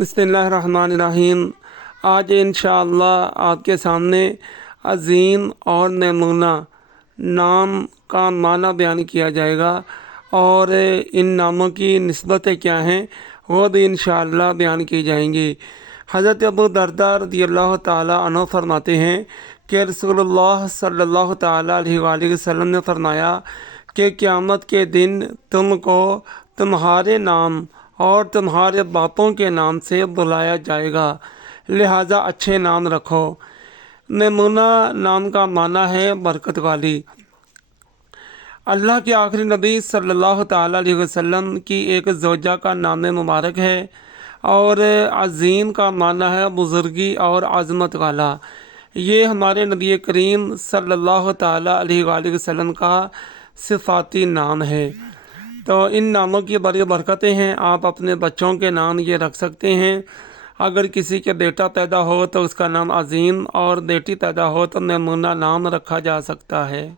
बिस्मिल्लाहिर्रहमानिर्रहीम। आज इंशाअल्लाह आपके सामने अज़ीम और नमूना नाम का माना बयान किया जाएगा और इन नामों की निस्बतें क्या हैं वो भी इंशाअल्लाह बयान की जाएंगी। हज़रत अबू दरदा रज़ियल्लाहु ताला अन्हु फरमाते हैं कि रसूलुल्लाह सल्लल्लाहु ताला अलैहि वसल्लम ने फरमाया कि क़यामत के दिन तुमको तुम्हारे नाम और तुम्हारे बापों के नाम से बुलाया जाएगा, लिहाजा अच्छे नाम रखो। नमूना नाम का माना है बरकत वाली। अल्लाह के आखिरी नबी सल्लल्लाहु ताला अलैहि वसल्लम की एक ज़ौजा का नाम मुबारक है और अज़ीम का माना है बुज़ुर्गी और आज़मत वाला। ये हमारे नबी करीम सल्लल्लाहु ताला अलैहि वसल्लम का सिफाती नाम है। तो इन नामों की बड़ी बरकतें हैं। आप अपने बच्चों के नाम ये रख सकते हैं। अगर किसी के बेटा पैदा हो तो उसका नाम अज़ीम और बेटी पैदा हो तो नमूना नाम रखा जा सकता है।